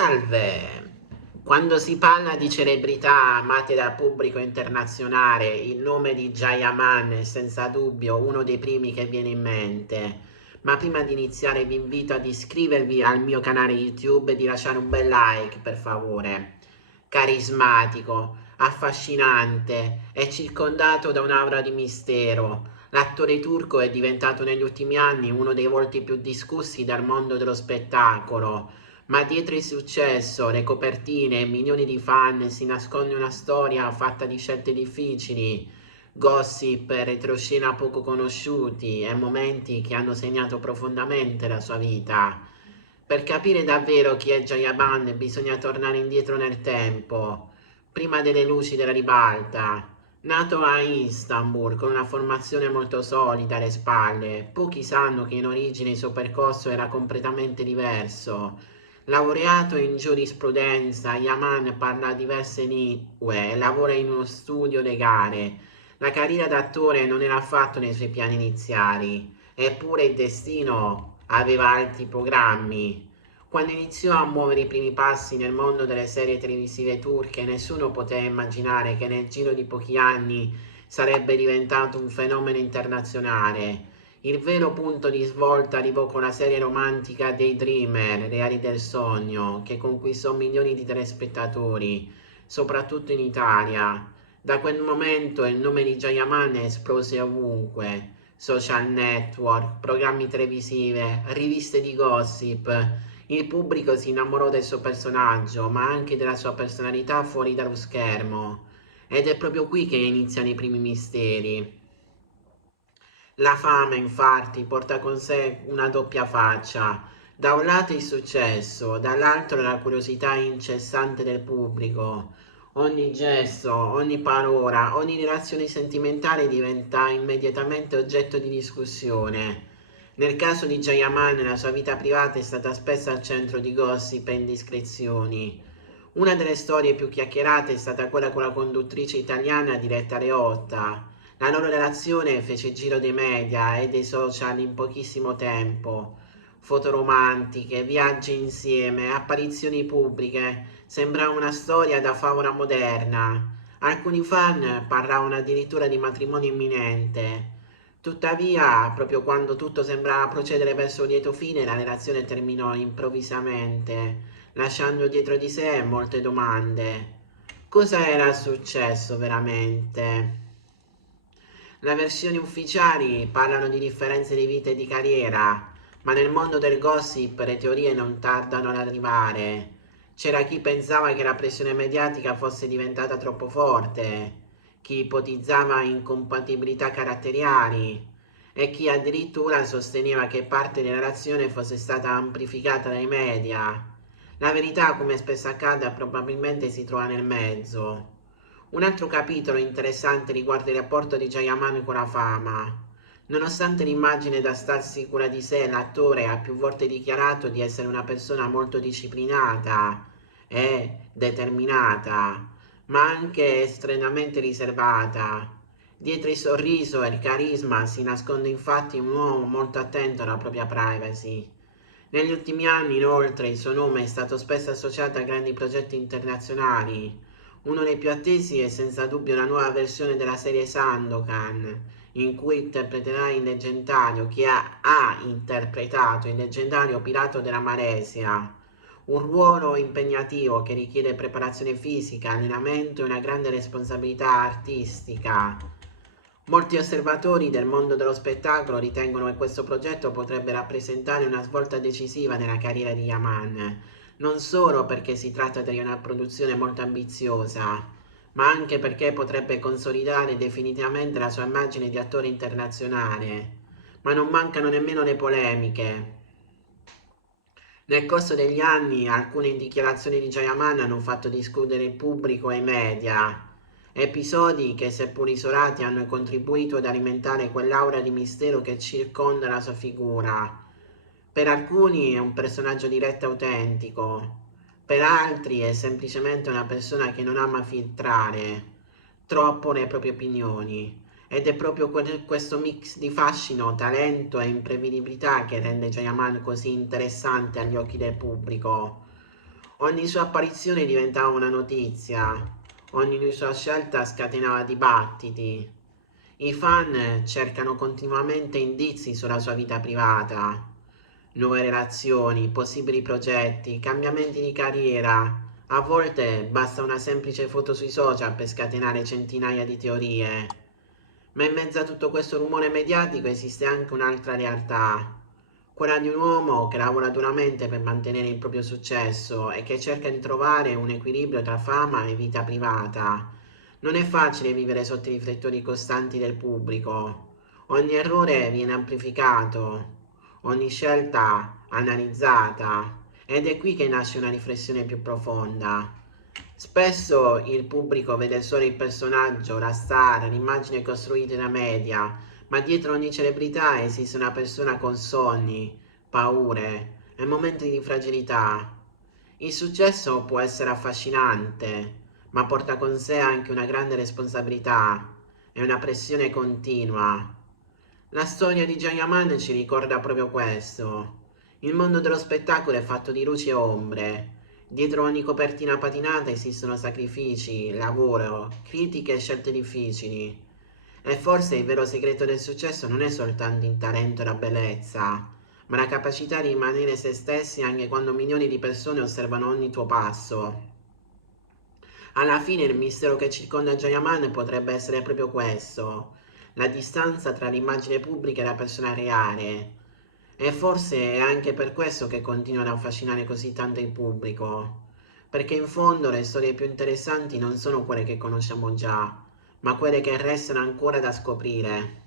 Salve! Quando si parla di celebrità amate dal pubblico internazionale, il nome di Jayaman è senza dubbio uno dei primi che viene in mente. Ma prima di iniziare vi invito ad iscrivervi al mio canale YouTube e di lasciare un bel like, per favore. Carismatico, affascinante, è circondato da un'aura di mistero. L'attore turco è diventato negli ultimi anni uno dei volti più discussi dal mondo dello spettacolo. Ma dietro il successo, le copertine e milioni di fan si nasconde una storia fatta di scelte difficili, gossip, retroscena poco conosciuti e momenti che hanno segnato profondamente la sua vita. Per capire davvero chi è Jayaban bisogna tornare indietro nel tempo, prima delle luci della ribalta. Nato a Istanbul con una formazione molto solida alle spalle, pochi sanno che in origine il suo percorso era completamente diverso. Laureato in giurisprudenza, Yaman parla diverse lingue e lavora in uno studio legale. La carriera d'attore non era affatto nei suoi piani iniziali, eppure il destino aveva altri programmi. Quando iniziò a muovere i primi passi nel mondo delle serie televisive turche, nessuno poteva immaginare che nel giro di pochi anni sarebbe diventato un fenomeno internazionale. Il vero punto di svolta arrivò con la serie romantica Daydreamer, Reali del Sogno, che conquistò milioni di telespettatori, soprattutto in Italia. Da quel momento il nome di Jayaman esplose ovunque: social network, programmi televisivi, riviste di gossip. Il pubblico si innamorò del suo personaggio, ma anche della sua personalità fuori dallo schermo. Ed è proprio qui che iniziano i primi misteri. La fama, infatti, porta con sé una doppia faccia. Da un lato il successo, dall'altro la curiosità incessante del pubblico. Ogni gesto, ogni parola, ogni relazione sentimentale diventa immediatamente oggetto di discussione. Nel caso di Jayaman, la sua vita privata è stata spesso al centro di gossip e indiscrezioni. Una delle storie più chiacchierate è stata quella con la conduttrice italiana Diletta Leotta. La loro relazione fece il giro dei media e dei social in pochissimo tempo. Foto romantiche, viaggi insieme, apparizioni pubbliche. Sembrava una storia da favola moderna. Alcuni fan parlavano addirittura di matrimonio imminente. Tuttavia, proprio quando tutto sembrava procedere verso un lieto fine, la relazione terminò improvvisamente, lasciando dietro di sé molte domande. Cosa era successo veramente? Le versioni ufficiali parlano di differenze di vita e di carriera, ma nel mondo del gossip le teorie non tardano ad arrivare. C'era chi pensava che la pressione mediatica fosse diventata troppo forte, chi ipotizzava incompatibilità caratteriali e chi addirittura sosteneva che parte della relazione fosse stata amplificata dai media. La verità, come spesso accade, probabilmente si trova nel mezzo. Un altro capitolo interessante riguarda il rapporto di Jayaman con la fama. Nonostante l'immagine da star sicura di sé, l'attore ha più volte dichiarato di essere una persona molto disciplinata e determinata, ma anche estremamente riservata. Dietro il sorriso e il carisma si nasconde infatti un uomo molto attento alla propria privacy. Negli ultimi anni, inoltre, il suo nome è stato spesso associato a grandi progetti internazionali. Uno dei più attesi è senza dubbio la nuova versione della serie Sandokan, in cui interpreterà il leggendario, ha interpretato il leggendario Pirato della Malesia. Un ruolo impegnativo che richiede preparazione fisica, allenamento e una grande responsabilità artistica. Molti osservatori del mondo dello spettacolo ritengono che questo progetto potrebbe rappresentare una svolta decisiva nella carriera di Yaman, non solo perché si tratta di una produzione molto ambiziosa, ma anche perché potrebbe consolidare definitivamente la sua immagine di attore internazionale. Ma non mancano nemmeno le polemiche. Nel corso degli anni alcune dichiarazioni di Jayaman hanno fatto discutere il pubblico e i media, episodi che seppur isolati hanno contribuito ad alimentare quell'aura di mistero che circonda la sua figura. Per alcuni è un personaggio diretto e autentico, per altri è semplicemente una persona che non ama filtrare troppo le proprie opinioni. Ed è proprio questo mix di fascino, talento e imprevedibilità che rende Jayaman così interessante agli occhi del pubblico. Ogni sua apparizione diventava una notizia, ogni sua scelta scatenava dibattiti. I fan cercano continuamente indizi sulla sua vita privata, nuove relazioni, possibili progetti, cambiamenti di carriera. A volte basta una semplice foto sui social per scatenare centinaia di teorie. Ma in mezzo a tutto questo rumore mediatico esiste anche un'altra realtà, quella di un uomo che lavora duramente per mantenere il proprio successo e che cerca di trovare un equilibrio tra fama e vita privata. Non è facile vivere sotto i riflettori costanti del pubblico. Ogni errore viene amplificato, ogni scelta analizzata, ed è qui che nasce una riflessione più profonda. Spesso il pubblico vede solo il personaggio, la star, l'immagine costruita da media, ma dietro ogni celebrità esiste una persona con sogni, paure e momenti di fragilità. Il successo può essere affascinante, ma porta con sé anche una grande responsabilità e una pressione continua. La storia di Jayaman ci ricorda proprio questo. Il mondo dello spettacolo è fatto di luci e ombre. Dietro ogni copertina patinata esistono sacrifici, lavoro, critiche e scelte difficili. E forse il vero segreto del successo non è soltanto il talento e la bellezza, ma la capacità di rimanere se stessi anche quando milioni di persone osservano ogni tuo passo. Alla fine il mistero che circonda Jayaman potrebbe essere proprio questo, la distanza tra l'immagine pubblica e la persona reale. E forse è anche per questo che continuano ad affascinare così tanto il pubblico, perché in fondo le storie più interessanti non sono quelle che conosciamo già, ma quelle che restano ancora da scoprire.